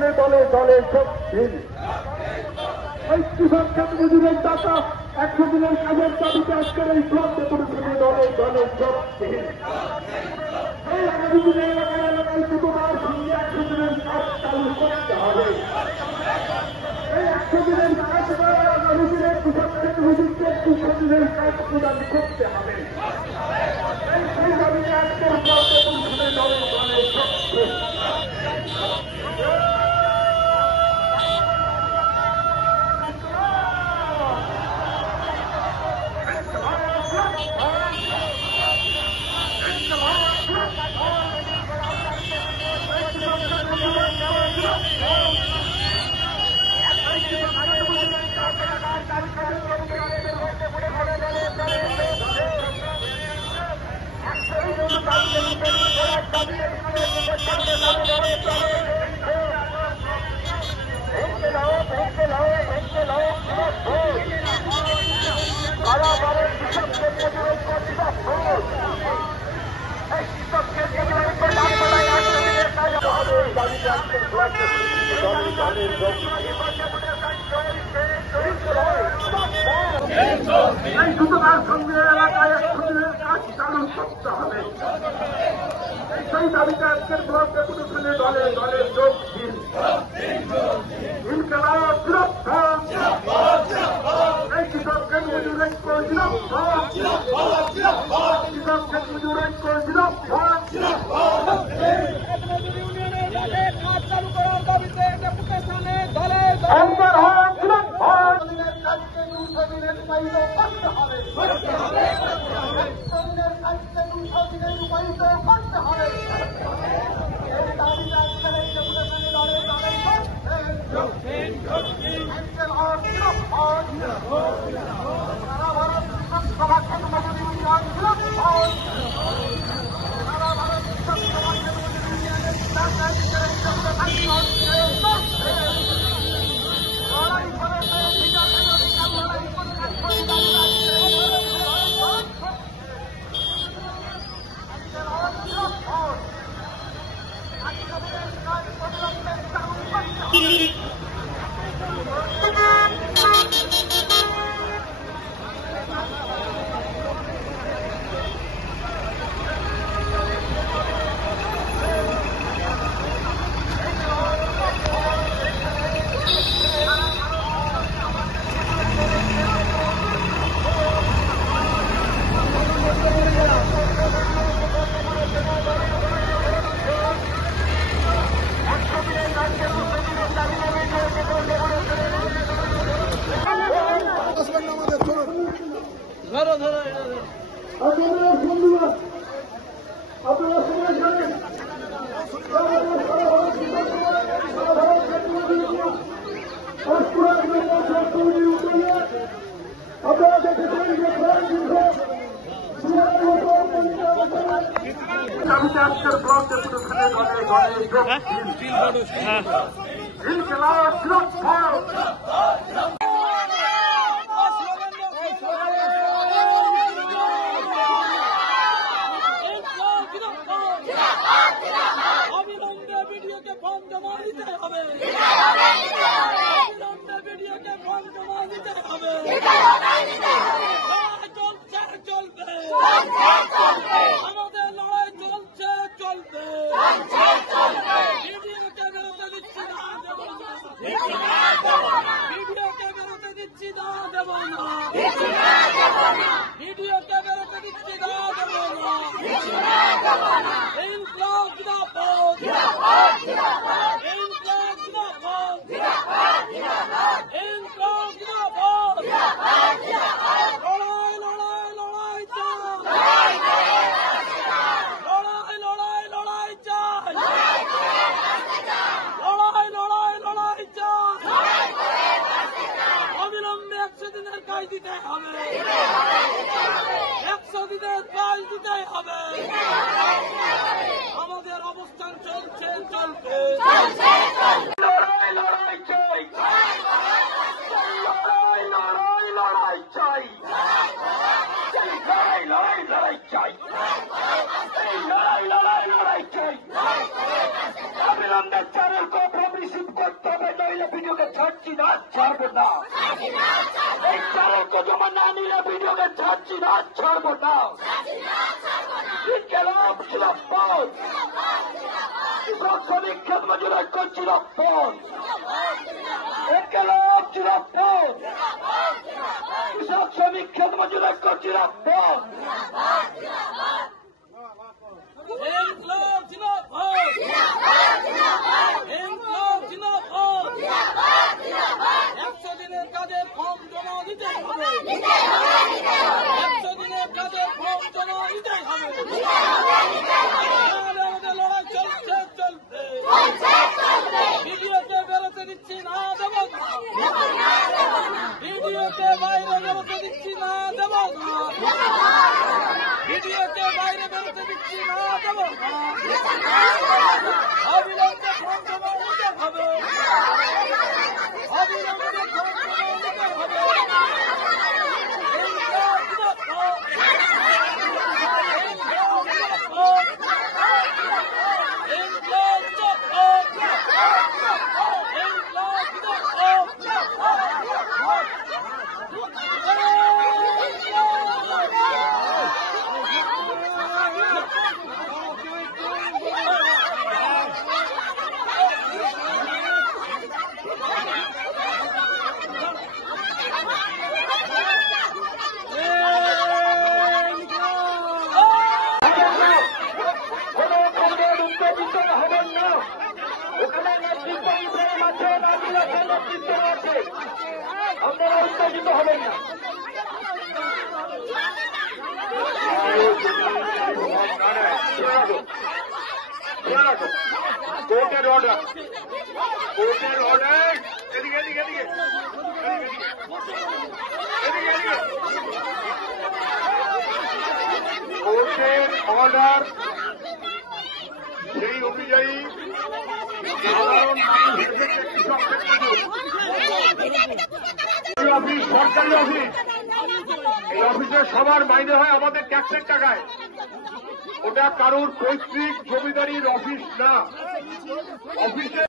পরিদর্শনে দলে দলে যোগ দিন। এই কৃষক ক্ষেত মজুরের টাকা 100 দিনের কাজের দাবিতে আজকের এই ব্লক পরিদর্শনে দলে দলে যোগ দিন। এই আগামী দিনে এলাকায় এলাকায় দ্রুততার সঙ্গে 100 দিনের কাজ চালু করতে হবে। এই 100 দিনের কাজ আগামী দিনে কৃষক ক্ষেত মজুরকে 200 দিনের কাজ প্রদান করতে হবে। সেই দাবিতে আজকের ব্লক পরিদর্শনে দলে দলে যোগ দিন। এই দ্রুততার সঙ্গে এলাকায় 100 দিনের কাজ চালু করতে হবে। সেই দাবিতে আজকের ব্লক ডেপুটেশনে দলে দলে যোগ দিন। ইনকলাব জিন্দাবাদ। এই কৃষক ক্ষেত মজুর ঐক্য জিন্দাবাদ। কৃষক ক্ষেত মজুর ঐক্য জিন্দাবাদ। কাজ চালু করার দাবিতে ডেপুটেশনে দলে কাজকে 200 দিনের রূপায়িত করতে হবে। 100 দিনের কাজকে 200 দিনের রূপায়িত করতে হবে। এই দাবিতে আজকের এই ডেপুটেশনে দলে দলে সারা ভারত কৃষক সভা ক্ষেত মজুরি ইউনিয়ন জিন্দাবাদ। সারা ভারত কৃষক সভা ক্ষেত মজুরি ইউনিয়নের লড়াই করেছে লড়াই আপনারা সবাই জানেন আপনারা দেখেছেন যে আজকের ব্লক ডেপুটেশনে দলে দলে ইনকলাব জিন্দাবাদ। অবিলম্বে ভিডিওকে ফর্ম জমা দিতে হবে। অবিলম্বে ভিডিওকে ফর্ম জমা দিতে হবে। চলছে চলবে, আমাদের লড়াই চলছে চলবে। ভিডিওকে বেরোতে দিচ্ছি না, দেব না। ভিডিওকে বেরোতে দিচ্ছি না, দেব না। ভিডিওকে বেরোতে দিচ্ছি না, দেব না। ইনকলাব জিন্দাবাদ। ইনকলাব জিন্দাবাদ। ইনকলাব জিন্দাবাদ। লড়াই লড়াই লড়াই চাই। লড়াই লড়াই লড়াই চাই। লড়াই লড়াই লড়াই চাই। অবিলম্বে 100 দিনের কাজ দিতে হবে। 100 দিনের কাজ দিতে হবে। আমাদের অবস্থান চলছে চলবে। করতে হবে, নইলে ভিডিওকে ছাড়ছি না, ছাড়বো না। এই চালক জমা না নিলে ভিডিওকে ছাড়ছি না, ছাড়বো না। ইনকিলাব জিন্দাবাদ, কৃষক শ্রমিক খেত মজুর ঐক্য জিন্দাবাদ, ইনকিলাব জিন্দাবাদ, কৃষক শ্রমিক খেত মজুর ঐক্য জিন্দাবাদ। ইনকিলাব জিন্দাবাদ, ইনকিলাব জিন্দাবাদ। 100 দিনের কাজের ফর্ম জমা দিতে হবে, 100 দিনের কাজের ফর্ম জমা দিতে হবে। আমাদের লড়াই চলছে, চলবে। ভিডিওতে বেরোতে দিচ্ছি না, দেব না। ভিডিওতে বাইরে বেরোতে দিচ্ছি না, দেব না। ভিডিওতে বাইরে বেরোতে দিচ্ছি না, দেব না। অবিলম্বে ফর্ম জমা দিতে হবে, অবিলম্বে ফর্ম জমা দিতে হবে। ইনকিলাব জিন্দাবাদ, ইনকিলাব জিন্দাবাদ, ইনকিলাব জিন্দাবাদ, ইনকিলাব কোনো খবরের উত্তেজিত হবেন না। ওখানে নেতৃত্ব ইসলাম আছে, নাজিল আছে, নেতৃত্ব আছে, আপনারা উত্তেজিত হবেন না। কোর্টের অর্ডার, কোর্টের অর্ডার, এদিকে এদিকে এদিকে এদিকে, কোর্টের অর্ডার সেই অনুযায়ী সাধারণ মানুষের থেকে কৃষক অফিস, সরকারি অফিস, এই অফিসে সবার মাইনে হয় আমাদের ট্যাক্সের টাকায়। ওটা কারোর পৈতৃক জমিদারির অফিস না। অফিসে